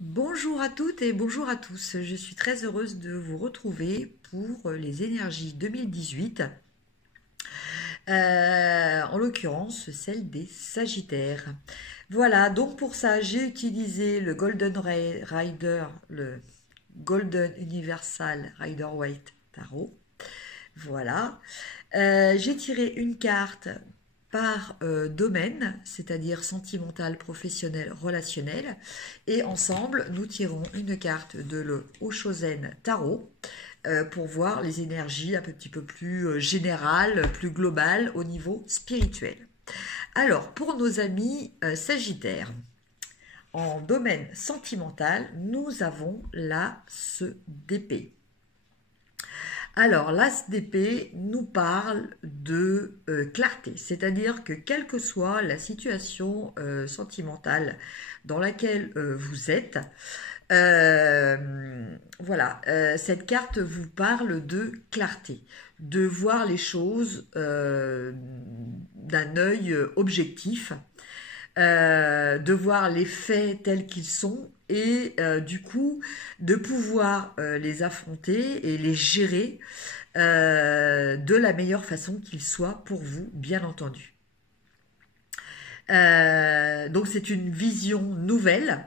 Bonjour à toutes et bonjour à tous. Je suis très heureuse de vous retrouver pour les énergies 2018, en l'occurrence celle des Sagittaires. Voilà, donc pour ça j'ai utilisé le Rider, le Golden Universal Rider Waite Tarot. Voilà. J'ai tiré une carte par domaine, c'est-à-dire sentimental, professionnel, relationnel. Et ensemble, nous tirons une carte de le Oshozen Tarot pour voir les énergies un petit peu plus générales, plus globales au niveau spirituel. Alors, pour nos amis Sagittaires, en domaine sentimental, nous avons l'As d'épée. Alors, l'As d'épée nous parle de clarté, c'est-à-dire que quelle que soit la situation sentimentale dans laquelle vous êtes, voilà, cette carte vous parle de clarté, de voir les choses d'un œil objectif, de voir les faits tels qu'ils sont et du coup de pouvoir les affronter et les gérer de la meilleure façon qu'il soit pour vous, bien entendu. Donc c'est une vision nouvelle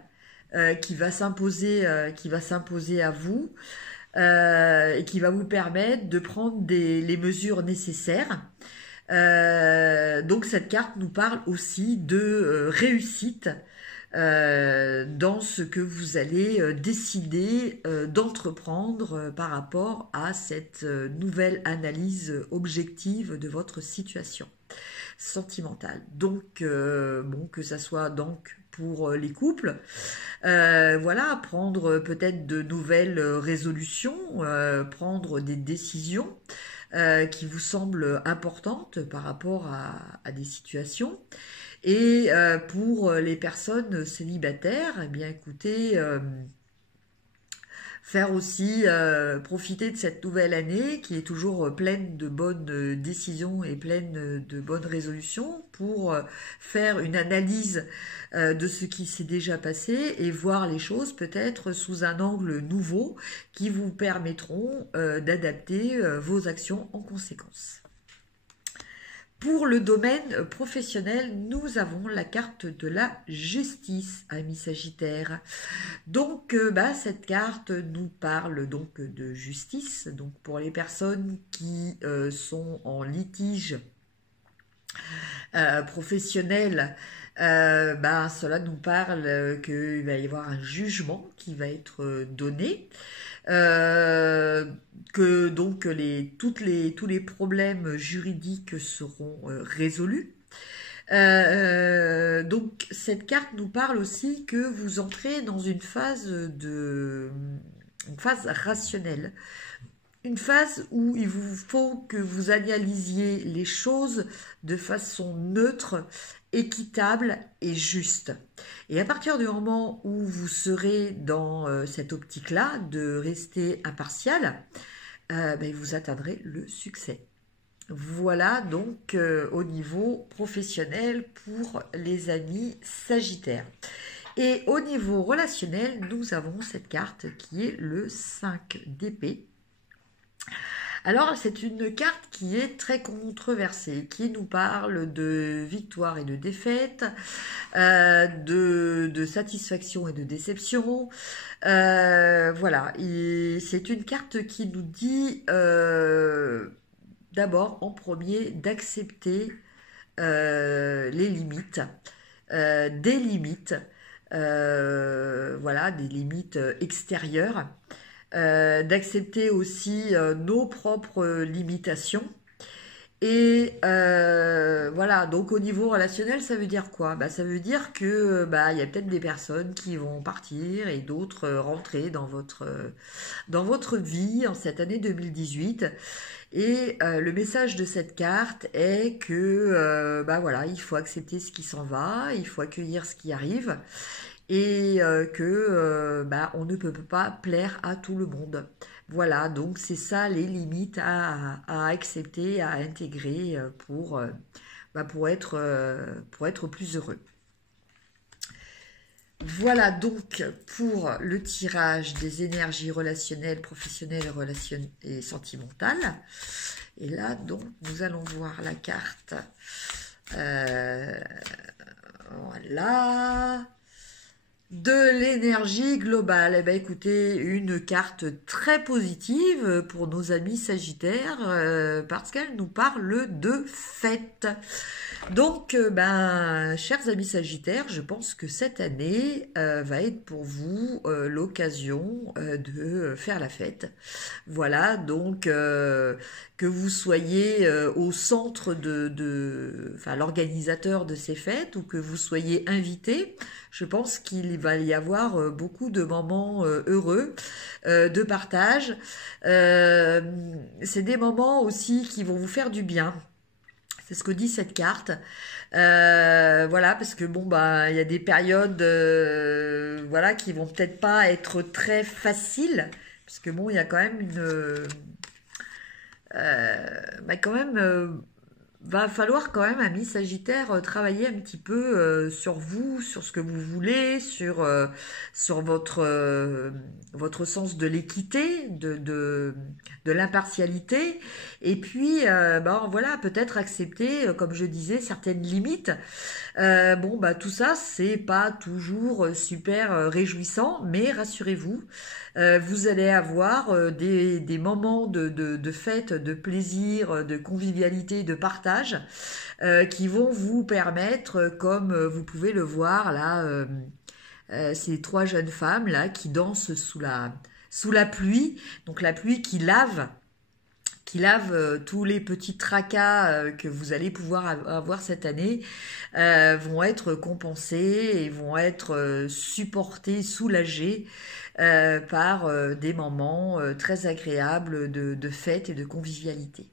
qui va s'imposer à vous et qui va vous permettre de prendre les mesures nécessaires. Donc cette carte nous parle aussi de réussite dans ce que vous allez décider d'entreprendre par rapport à cette nouvelle analyse objective de votre situation sentimentale. Donc, bon, que ça soit donc pour les couples, voilà, prendre peut-être de nouvelles résolutions, prendre des décisions qui vous semblent importantes par rapport à des situations. Et pour les personnes célibataires, eh bien écoutez, faire aussi profiter de cette nouvelle année qui est toujours pleine de bonnes décisions et pleine de bonnes résolutions pour faire une analyse de ce qui s'est déjà passé et voir les choses peut-être sous un angle nouveau qui vous permettront d'adapter vos actions en conséquence. Pour le domaine professionnel, nous avons la carte de la justice, amis Sagittaire. Donc, cette carte nous parle donc de justice. Donc, pour les personnes qui sont en litige professionnel, cela nous parle qu'il va y avoir un jugement qui va être donné. Que donc tous les problèmes juridiques seront résolus. Donc cette carte nous parle aussi que vous entrez dans une phase rationnelle, une phase où il vous faut que vous analysiez les choses de façon neutre, équitable et juste. Et à partir du moment où vous serez dans cette optique-là de rester impartial, vous atteindrez le succès. Voilà donc au niveau professionnel pour les amis Sagittaires. Et au niveau relationnel, nous avons cette carte qui est le 5 d'épée. Alors, c'est une carte qui est très controversée, qui nous parle de victoire et de défaite, de satisfaction et de déception. Voilà, c'est une carte qui nous dit d'abord, en premier, d'accepter les limites, des limites, voilà, des limites extérieures, d'accepter aussi nos propres limitations. Et voilà, donc au niveau relationnel, ça veut dire quoi? Ça veut dire que il y a peut-être des personnes qui vont partir et d'autres rentrer dans votre vie en cette année 2018. Et le message de cette carte est que voilà, il faut accepter ce qui s'en va, il faut accueillir ce qui arrive et que on ne peut pas plaire à tout le monde. Voilà, donc c'est ça les limites à accepter, à intégrer pour être plus heureux. Voilà donc pour le tirage des énergies relationnelles, professionnelles et sentimentales. Et là, donc, nous allons voir la carte. Voilà. De l'énergie globale. Eh bien, écoutez, une carte très positive pour nos amis Sagittaires parce qu'elle nous parle de fête. Donc, ben, chers amis Sagittaires, je pense que cette année va être pour vous l'occasion de faire la fête. Voilà, donc que vous soyez au centre enfin l'organisateur de ces fêtes ou que vous soyez invité, je pense qu'il va y avoir beaucoup de moments heureux de partage. Euh, c'est des moments aussi qui vont vous faire du bien. C'est ce que dit cette carte. Voilà, parce que bon, bah, il y a des périodes, voilà, qui vont peut-être pas être très faciles, parce que bon, il y a quand même bah, quand même, va falloir quand même, amis Sagittaire, travailler un petit peu sur vous, sur ce que vous voulez, sur votre sens de l'équité, de l'impartialité, et puis, ben voilà, peut-être accepter, comme je disais, certaines limites. Bon, bah tout ça, c'est pas toujours super réjouissant, mais rassurez-vous, vous allez avoir des moments de fête, de plaisir, de convivialité, de partage, qui vont vous permettre, comme vous pouvez le voir là, ces trois jeunes femmes là qui dansent sous la pluie, donc la pluie qui lave tous les petits tracas que vous allez pouvoir avoir cette année, vont être compensés et vont être supportés, soulagés par des moments très agréables de fête et de convivialité.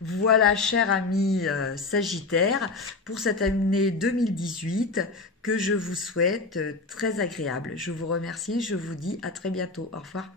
Voilà, cher ami Sagittaire, pour cette année 2018 que je vous souhaite très agréable. Je vous remercie, je vous dis à très bientôt. Au revoir.